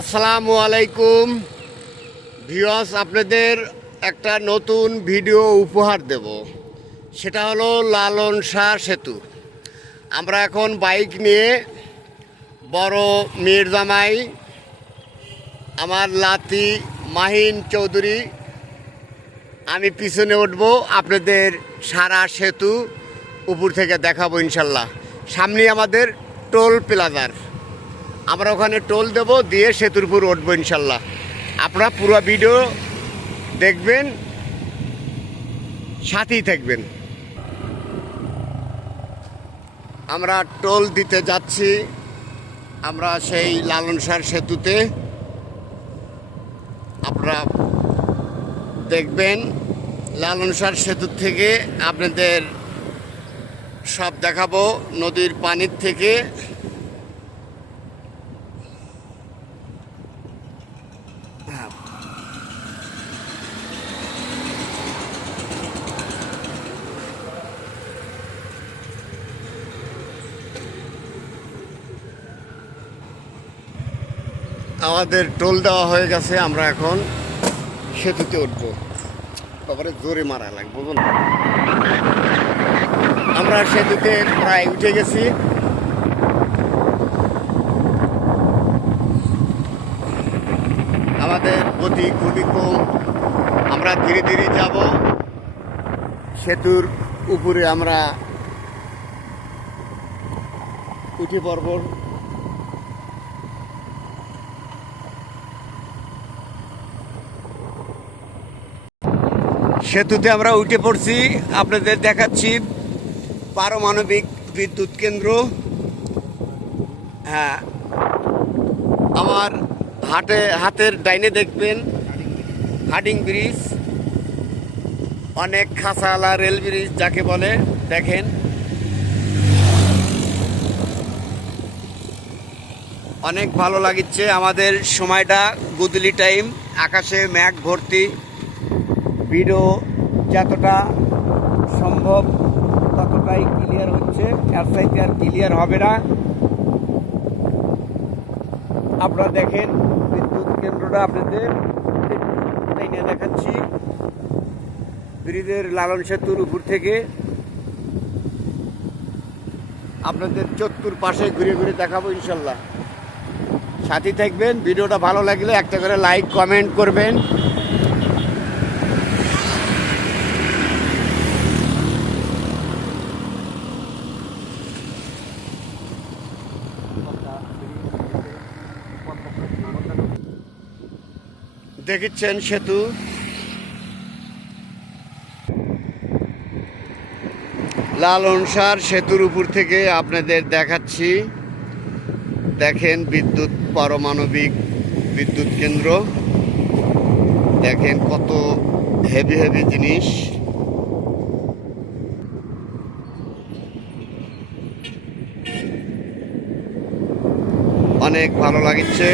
আসসালামু আলাইকুম। ভিওয়াস আপনাদের একটা নতুন ভিডিও উপহার দেব। সেটা হলো লালন শাহ সেতু। আমরা এখন বাইক নিয়ে বড় মেয়ের জামাই, আমার লাতি মাহিন চৌধুরী, আমি পিছনে উঠব আপনাদের সারা সেতু উপর থেকে দেখাবো ইনশাল্লাহ। সামনে আমাদের টোল প্লাজার। আমরা ওখানে টোল দেব, দিয়ে সেতুর উপর উঠবো ইনশাল্লাহ। আপনারা পুরো ভিডিও দেখবেন, সাথেই থাকবেন। আমরা টোল দিতে যাচ্ছি, আমরা সেই লালনসার সেতুতে। আপনারা দেখবেন লালনসার সেতু থেকে আপনাদের সব দেখাবো, নদীর পানির থেকে। আমাদের টোল দেওয়া হয়ে গেছে, আমরা এখন সেতুতে উঠবো। তারপরে জোরে মারা লাগবো আমরা সেতুতে প্রায় উঠে গেছি। আমাদের গতি খুবই কম। আমরা ধীরে ধীরে যাব। সেতুর উপরে আমরা উঠে পড়ব। সেতুতে আমরা উঠে পড়ছি। আপনাদের দেখাচ্ছি পারমাণবিক বিদ্যুৎ কেন্দ্র। হ্যাঁ আমার হাটে, হাতের ডাইনে দেখবেন হাডিং ব্রিজ, অনেক খাসালা রেল ব্রিজ যাকে বলে, দেখেন। অনেক ভালো লাগিচ্ছে আমাদের সময়টা, গুদলি টাইম আকাশে মেঘ ভর্তি। ভিডিও যতটা সম্ভব, ততটাই ক্লিয়ার হচ্ছে। এর চাইতে আর ক্লিয়ার হবে না। আপনারা দেখেন, বিদ্যুৎ কেন্দ্রটা আপনাদের দেখাচ্ছি। ব্রিজের লালন সেতুর উপর থেকে আপনাদের চত্বর পাশে ঘুরে ঘুরে দেখাবো ইনশাল্লাহ। সাথে থাকবেন, ভিডিওটা ভালো লাগলে একটা করে লাইক কমেন্ট করবেন। দেখেছেন সেতু। লালনসার সেতুর উপর থেকে আপনাদের দেখাচ্ছি। দেখেন বিদ্যুৎ, পারমাণবিক বিদ্যুৎ কেন্দ্র। দেখেন কত হেভি হেভি জিনিস। অনেক ভালো লাগছে।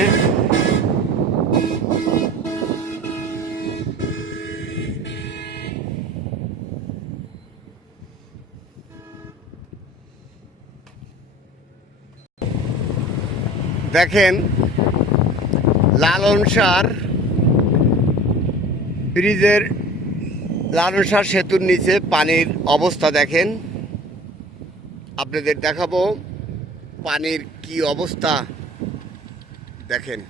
দেখেন লালনসার ব্রিজের লালনসার সেতুর নিচে পানির অবস্থা দেখেন। আপনাদের দেখাবো পানির কি অবস্থা। দেখেন।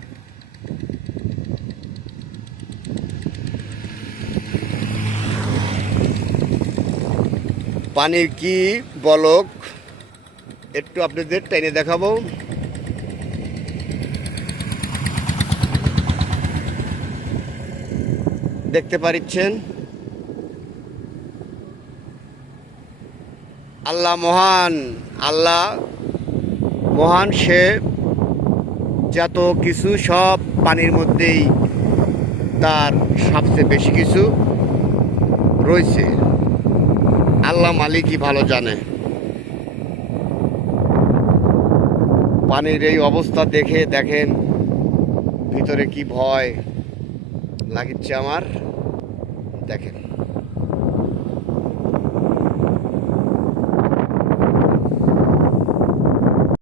পানির কি বলক, একটু আপনাদের টেনে দেখাবো। দেখতে পারিচ্ছেন। আল্লাহ মহান আল্লাহ মহান সে যত কিছু সব পানির মধ্যেই তার সবচেয়ে বেশি কিছু রয়েছে। আল্লাহ মালিকই ভালো জানে। পানির এই অবস্থা দেখে দেখেন ভিতরে কি ভয়। লাগিচ্ছে আমার। দেখেন।